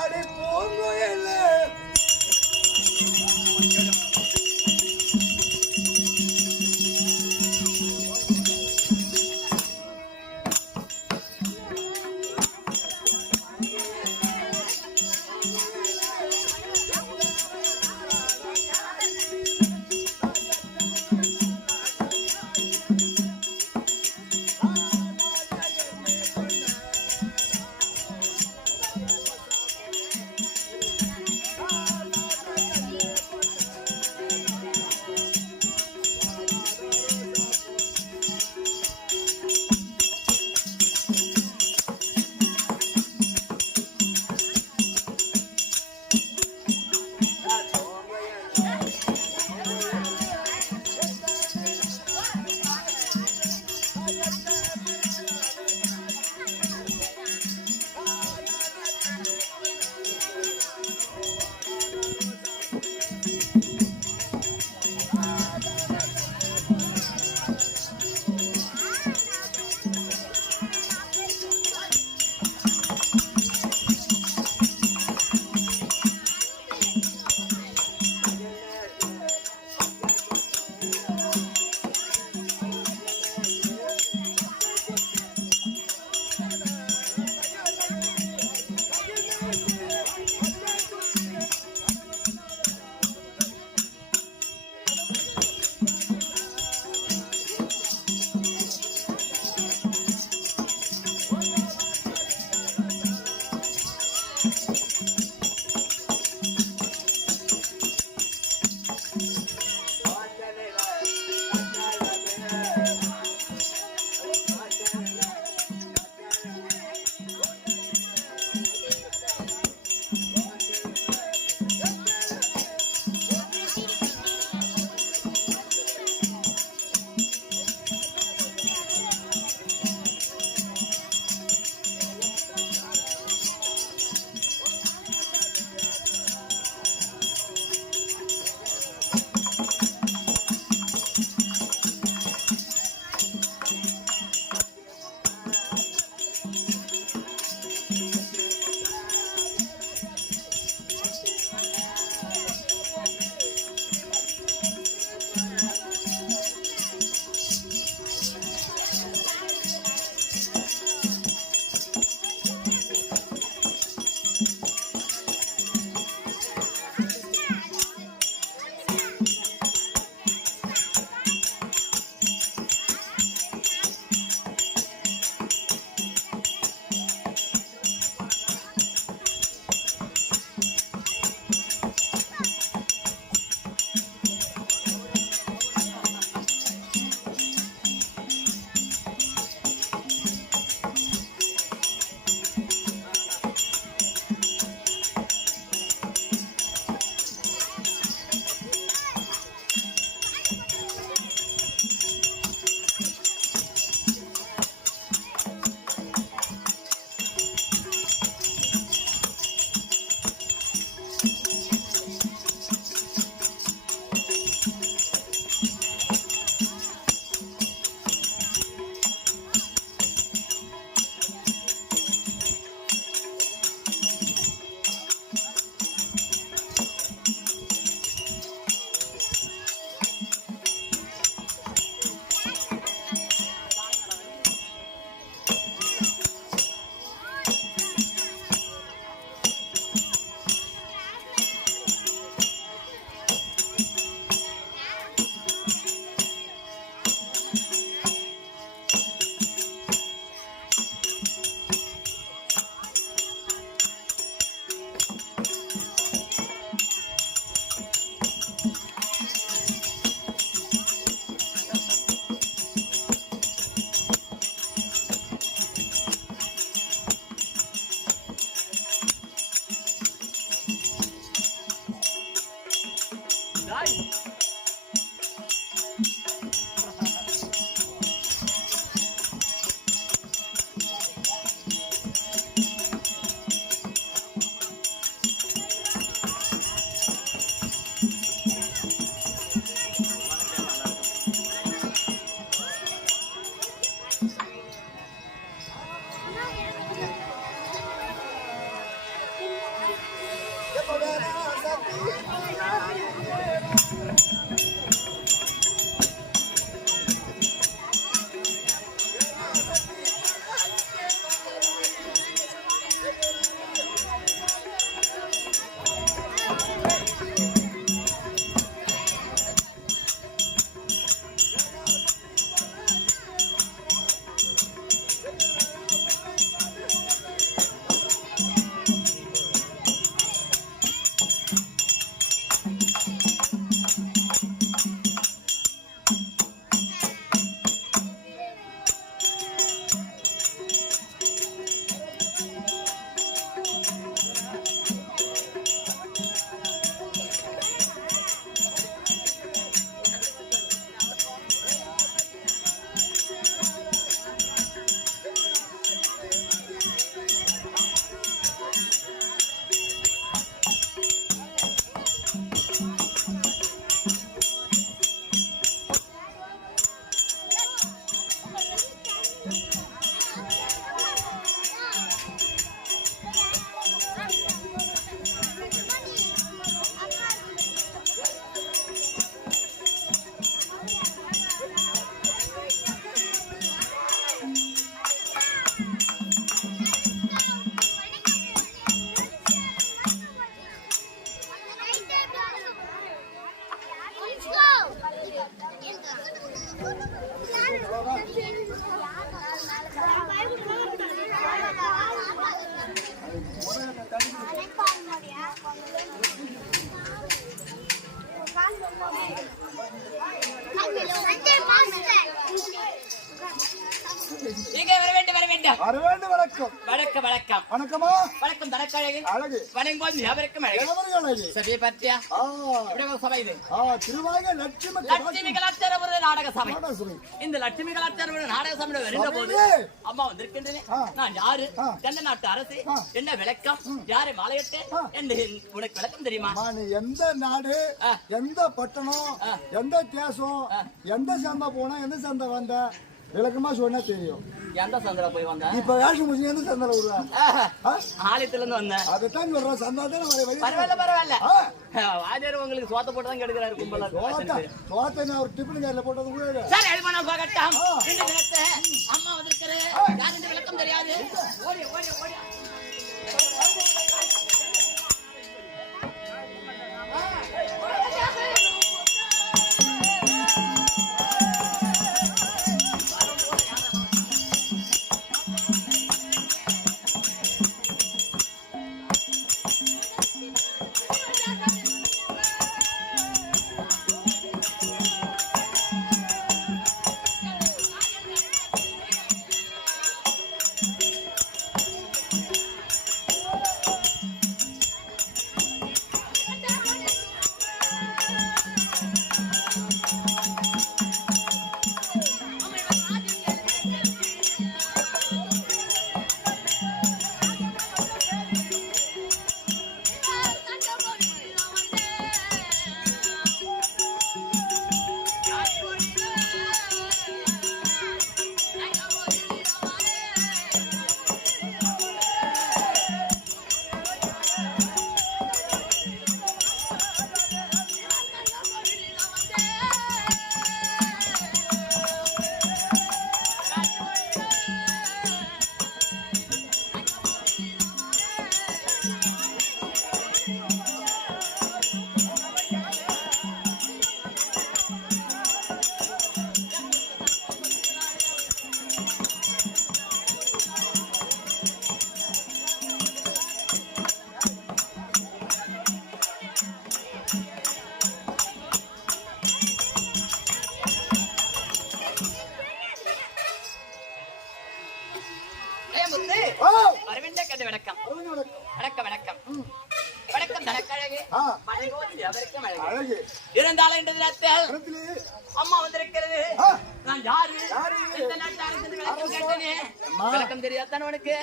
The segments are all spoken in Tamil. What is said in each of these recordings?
அடி போங்கோயில்ல வேண்டும். வணக்கம். வணக்கம் வணக்கம். வணக்கமா? வணக்கம் தனக்கழகு. அழகு. வணங்கும் போது ஞாபகம் அழகு. சபையை பற்றியா? எப்படி சபை இது? திருவாக லட்சுமி கலாச்சார நாடக சபை. இந்த லட்சுமி கலாச்சார நாடக சபை வருகின்ற போது அம்மா வந்திருக்கின்றேன். நான் யாரு? எந்த நாட்டு அரசு? என்ன விளக்கம்? யாரை மாலையிட்டு? உனக்கு விளக்கம் தெரியுமா? எந்த நாடு, எந்த பட்டணம், எந்த தேசம், எந்த சந்தை போனா, எந்த சந்தை வந்த விளக்கமா சொன்னா தெரியும். எந்த சந்தையில போய் வந்த? இப்ப வேஷம் முடிச்சு எந்த சந்தையில வருவா? ஆலயத்துல இருந்து வந்தேன். அதுதான் சொல்றேன். சந்தை பரவாயில்ல பரவாயில்ல. வாஜர் உங்களுக்கு சோத்த போட்டு தான் கெடுக்கிறாரு கும்பலா. சோத்தை நான் ஒரு டிஃபன் கார்ல போட்டது கூட. சரி எழுமனா போகட்டும். இந்த நேரத்தை அம்மா வந்திருக்கிறே. யாருக்கு விளக்கம் தெரியாது. ஓடி ஓடி ஓடி. இருந்தாலும் அம்மா வந்திருக்கிறது. நான் யாரு? விளக்கம் தெரியாதான் உனக்கு?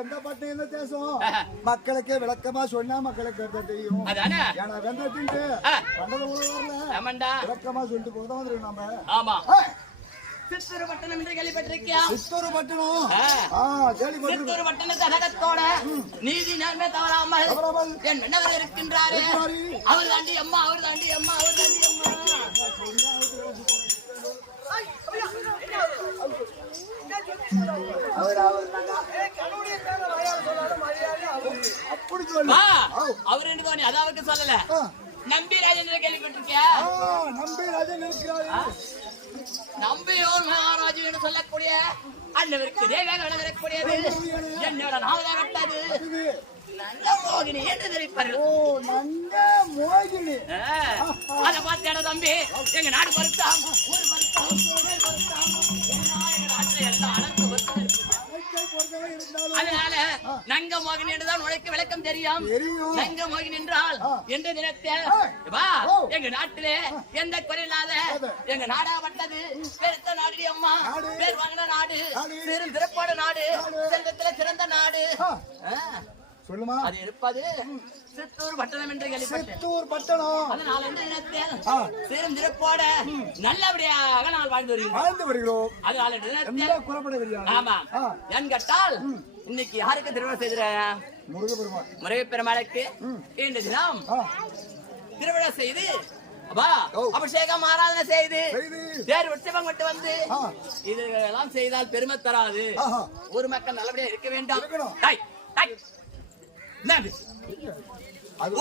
எந்த பட்டு எந்த தேசம் மக்களுக்கு விளக்கமா சொன்னா மக்களுக்கு தெரியும். அதானே விளக்கமா சொல்லிட்டு போதான் வந்துருக்கு நம்ம. ஆமா. சித்தூர் பட்டணம் என்று கேள்விப்பட்டிருக்கியா? சித்தூர் பட்டணம். சித்தூர் பட்டணத்தை அழகத்தோட நீதி நேர்மை தவறாமல் என் மன்னவர் இருக்கின்றாரு. அவர் தாண்டி அம்மா, அவர் தாண்டி அம்மா, அவர் தாண்டி அம்மா. அப்படி சொல்லு. அவர் என்று தோணி அதாவது சொல்லல. நம்பி ராஜன் கேள்விப்பட்டிருக்கியா? நம்பி ராஜன் இருக்கிறார். நம்பியோர் மகாராஜு என்று சொல்லக்கூடிய அண்ணவருக்கு தேவையாக வரக்கூடியது என்னோட நாவதாகப்பட்டது நல்ல மோகினி என்று தெரிவிப்பார்கள். அதை பார்த்தேட தம்பி, எங்க நாடு வருத்தம், ஊர் வருத்தம், எங்க நாட்டில் எல்லாம் அனைத்து வருத்தம். அதனால நங்க மோகினி என்றுதான் உனக்கு விளக்கம் தெரியும். நங்க மோகினி என்றால் எந்த தினத்தில் எங்க நாட்டிலே எந்த குறையில்லாத எங்க நாடாகப்பட்டது பெருத்த நாடு அம்மா, பேர் வாங்கின நாடு, பெரும் சிறப்பான நாடு, செல்வத்தில சிறந்த நாடு. சொல்லுமா? அது இருப்பது சித்தூர் பட்டணம் என்று கேள்விப்பட்டேன். சித்தூர் பட்டணம். அதனால இந்த தினத்தில் பெரும் சிறப்போட நல்லபடியாக நான் வாழ்ந்து வருகிறோம். அதனால இந்த தினத்தில் ஆமா என் கேட்டால் இன்னைக்கு யாருக்கு திருமணம் செய்கிற? முருகப்பெருமாளுக்கு இந்த தினம் திருமணம் செய்து அபிஷேகம் ஆராதனை செய்து தேர் உற்சவம் கொண்டு வந்து இதெல்லாம் செய்தால் பெருமை தராது. ஒரு மக்கள் நல்லபடியா இருக்க வேண்டும்.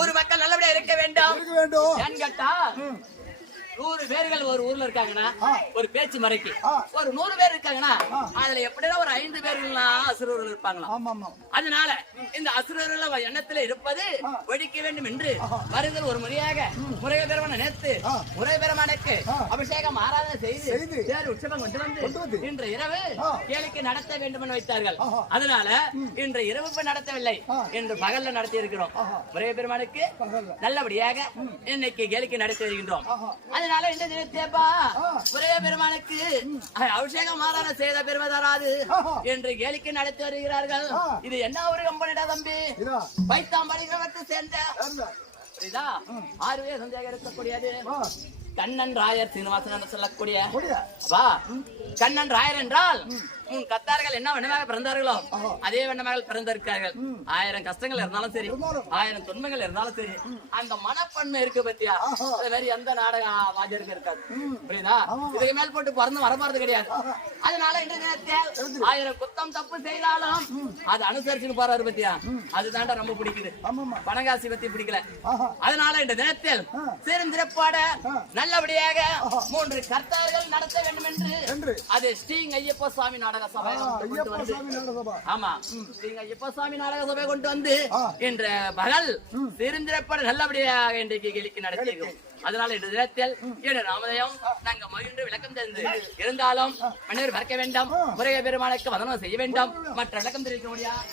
ஒரு மக்கள் நல்லபடியா இருக்க வேண்டும். ஏன் கேட்டா 100 பேர்கள் ஒரு ஊர்ல இருக்காங்கன்னா ஒரு பேச்சு மறைக்கு ஒரு 100 பேர் இருக்காங்கன்னா அதுல எப்படின்னா ஒரு 5 பேர்கள்லாம் அசுரர்கள் இருப்பாங்களாம். அதனால இந்த அசுரர்கள் எண்ணத்துல இருப்பது ஒழிக்க வேண்டும் என்று வருதல் ஒரு முறையாக முறைய பெருமான நேர்த்து முறை பெருமானுக்கு அபிஷேகம் ஆராதனை செய்து தேர் உற்சவம் கொண்டு வந்து இன்று இரவு கேளிக்கை நடத்த வேண்டும் என்று வைத்தார்கள். அதனால இன்று இரவு நடத்தவில்லை, இன்று பகல்ல நடத்தி இருக்கிறோம். முறைய பெருமானுக்கு நல்லபடியாக இன்னைக்கு கேளிக்கை நடத்தி வருகின்றோம். அதனால இந்த தினத்தேப்பா முறைய பெருமானுக்கு அபிஷேகம் ஆராதனை செய்த பெருமதாராது என்று கேளிக்கை நடத்தி வருகிறார்கள். இது என்ன ஒரு கம்பெனிடா தம்பி? பைத்தாம்படி கிராமத்தை சேர்ந்த 6 பேர் சந்தேகம் இருக்கக்கூடியது கண்ணன் ராயர் சீனிவாசன் என்று சொல்லக்கூடிய கண்ணன் ராயர் என்றால் உன் கத்தார்கள் என்ன வண்ணமாக பிறந்தார்களோ அதே வண்ணமாக பிறந்திருக்கார்கள். 1000 கஷ்டங்கள் இருந்தாலும் சரி, 1000 துன்பங்கள் இருந்தாலும் சரி, அந்த மனப்பன்மை இருக்கு பத்தியா அது வேற எந்த நாடக வாஜருக்கு இருக்காது. புரியுதா? இதுக்கு மேல் போட்டு பிறந்து வரப்பாறது கிடையாது. அதனால இந்த நேரத்தில் 1000 குத்தம் தப்பு செய்தாலும் அது அனுசரிச்சுன்னு போறாரு பத்தியா, அதுதான்டா ரொம்ப பிடிக்குது. பணங்காசி பத்தி பிடிக்கல. அதனால இந்த தினத்தில் சிறப்பாட நல்லபடியாக 3 கர்த்தார்கள் நடத்த வேண்டும் என்று அது ஸ்ரீ ஐயப்ப சுவாமி நாடக சபை கொண்டு வந்து இன்று பகல் சிறந்திரப்பட நல்லபடியாக இன்றைக்கு கேளிக்கை நடத்தியிருக்கோம். அதனால இந்த தினத்தில் ராமதயம் நாங்கள் மகிழ்ந்து விளக்கம் தெரிந்து இருந்தாலும் மன்னர் மறக்க வேண்டாம், முறைய பெருமானுக்கு வதனம் செய்ய வேண்டாம், மற்ற விளக்கம் தெரிவிக்க முடியாது.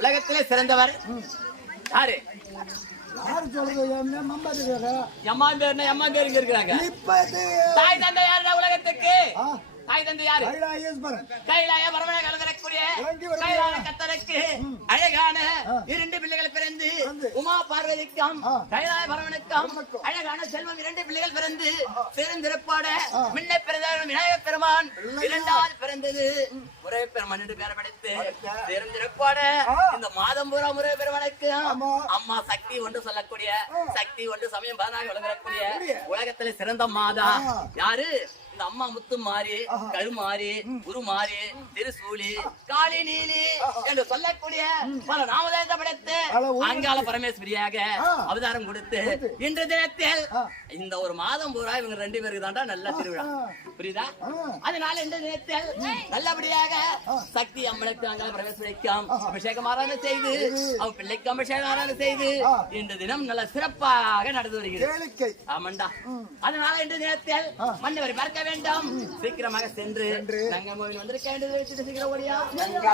உலகத்திலே சிறந்தவர் யாரு? அம்மா பேர் இங்க இருக்கிறாங்க. தாய் தந்தை யாரு உலகத்துக்கு? தாய் தந்தை யாரு? கைலாய பரமனை கலந்தரக்கூடிய கைலாய கத்தருக்கு அழகான 2 பிள்ளைகள் பிறந்து உமா பார்வதிக்கும் கைலாய பரமனுக்கும் அழகான செல்வம் 2 பிள்ளைகள் பிறந்து பெருந்திருப்பாட முன்ன பிறந்த விநாயகப் பெருமான் 2ஆவது பிறந்தது முறை பெருமான் என்று பெயர் படைத்து பெருந்திருப்பாட இந்த மாதம் பூரா முறை பெருமானுக்கு அம்மா சக்தி ஒன்று சொல்லக்கூடிய சக்தி ஒன்று சமயம் 14 விளங்கக்கூடிய உலகத்திலே சிறந்த மாதா யாரு? இந்த அம்மா முத்து மாறி கழுமாறி குருமாறி திருசூலி காளி நீலி என்று சொல்லக்கூடிய பல நாமதேயத்தை படைத்து அங்காள பரமேஸ்வரியாக அவதாரம் கொடுத்து இன்று தினத்தில் இந்த ஒரு மாதம் பூரா இவங்க 2 பேருக்கு தாண்டா நல்ல திருவிழா. புரியுதா? அதனால இந்த தினத்தில் நல்லபடியாக சக்தி அம்மனுக்கு அங்காள பரமேஸ்வரிக்கும் அபிஷேகம் ஆராதனை செய்து அவ பிள்ளைக்கு அபிஷேகம் ஆராதனை செய்து இன்று தினம் நல்ல சிறப்பாக நடந்து வருகிறது. ஆமாண்டா. அதனால இன்று தினத்தில் மன்னவரை பார்க்க வேண்டும் சீக்கிரமாக சென்று தங்க மோகினி வந்திருக்க வேண்டியது வச்சுட்டு சீக்கிரம் ஓடியா எங்க? எங்க?